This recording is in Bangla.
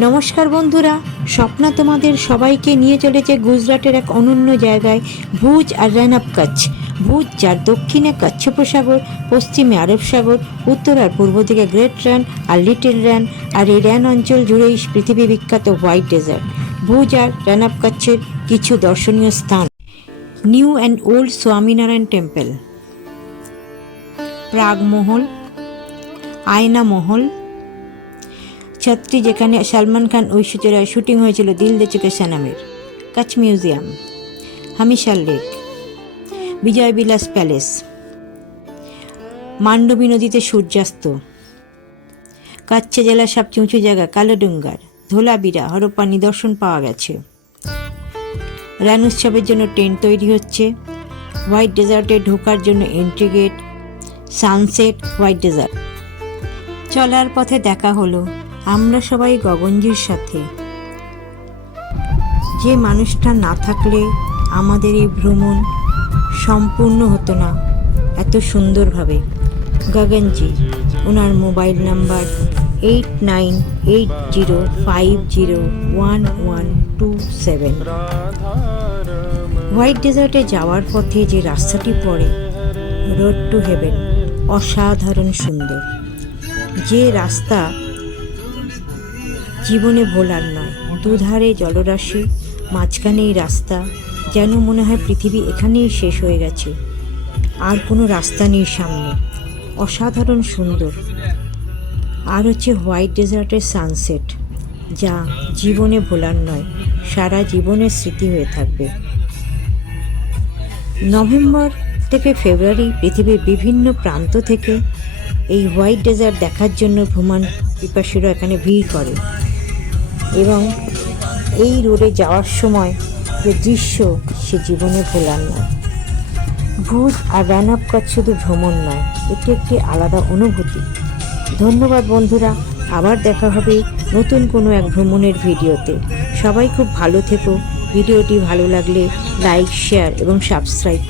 নমস্কার বন্ধুরা, স্বপ্না তোমাদের সবাইকে নিয়ে চলেছে গুজরাটের এক অনন্য জায়গায়, ভুজ আর রান অফ কচ্ছ। ভুজ, যার দক্ষিণে কচ্ছ উপসাগর, পশ্চিমে আরব সাগর, উত্তর আর পূর্ব দিকে গ্রেট রান আর লিটল রান, আর এই রান অঞ্চল জুড়েই পৃথিবী বিখ্যাত white dessert. Bhuj R run of কচ্ছের কিছু দর্শনীয় স্থান: new and old Swaminarayan temple, প্রাগ মহল, আয়না মহল, ছত্রি যেখানে সলমান খান ঐশ্বর্য রায় শুটিং হয়েছিল দিল দে চুকে সনমের, কচ্ছ মিউজিয়াম, হামিশাল লেক, বিজয় বিলাস প্যালেস, মান্ডবী নদীতে সূর্যাস্ত, কচ্ছ জেলার সবচেয়ে উঁচু জায়গা কালোডুঙ্গার, ধোলাবিরা হরপ্পা নিদর্শন পাওয়া গেছে। রান উৎসবের জন্য টেন্ট তৈরি হচ্ছে। হোয়াইট ডেজার্টে ঢোকার জন্য entry gate, sunset, white desert. চলার পথে দেখা হলো আমরা সবাই গগনজির সাথে। যে মানুষটা না থাকলে আমাদের এই ভ্রমণ সম্পূর্ণ হতো না এত সুন্দরভাবে। গগনজি, ওনার মোবাইল নাম্বার 8980501127। হোয়াইট ডেজার্টে যাওয়ার পথে যে রাস্তাটি পড়ে, রোড টু হেভেন, অসাধারণ সুন্দর। যে রাস্তা জীবনে ভোলার নয়। দুধারে জলরাশি, মাঝখানে এই রাস্তা, যেন মনে হয় পৃথিবী এখানেই শেষ হয়ে গেছে, আর কোনো রাস্তা নেই সামনে। অসাধারণ সুন্দর। আর হচ্ছে হোয়াইট ডেজার্টের সানসেট, যা জীবনে ভোলার নয়, সারা জীবনের স্মৃতি হয়ে থাকবে। নভেম্বর থেকে ফেব্রুয়ারি পৃথিবীর বিভিন্ন প্রান্ত থেকে এই হোয়াইট ডেজার্ট দেখার জন্য ভ্রমণ পিপাসুরা এখানে ভিড় করে, এবং এই রোডে যাওয়ার সময় যে দৃশ্য, সে জীবনে ভোলার নয়। ভুজ আর রান অফ কচ্ছ শুধু ভ্রমণ নয়, এটি একটি আলাদা অনুভূতি। ধন্যবাদ বন্ধুরা, আবার দেখা হবে নতুন কোনো এক ভ্রমণের ভিডিওতে। সবাই খুব ভালো থেকো। ভিডিওটি ভালো লাগলে লাইক, শেয়ার এবং সাবস্ক্রাইব